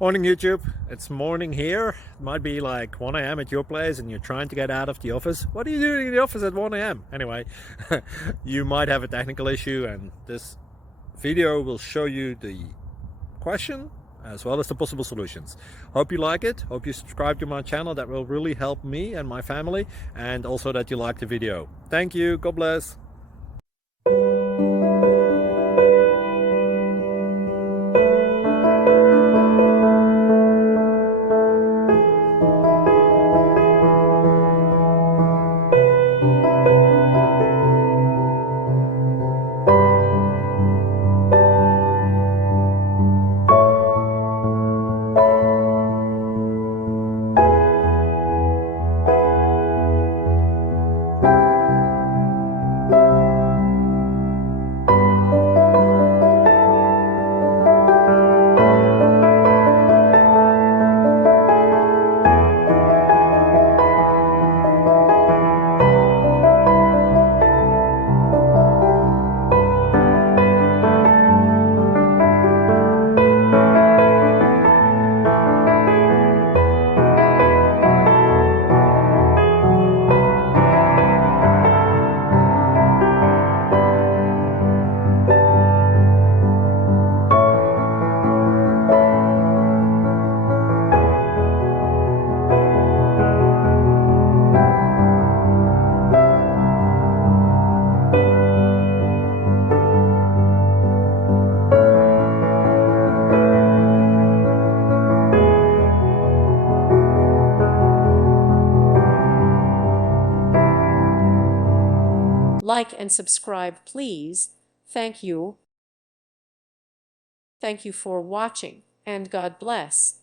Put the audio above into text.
Morning YouTube, it's morning here. It might be like 1 a.m. at your place and you're trying to get out of the office. What are you doing in the office at 1 a.m.? Anyway, you might have a technical issue and this video will show you the question as well as the possible solutions. Hope you like it, hope you subscribe to my channel. That will really help me and my family, and also that you like the video. Thank you, God bless. Like and subscribe, please. Thank you. Thank you for watching, and God bless.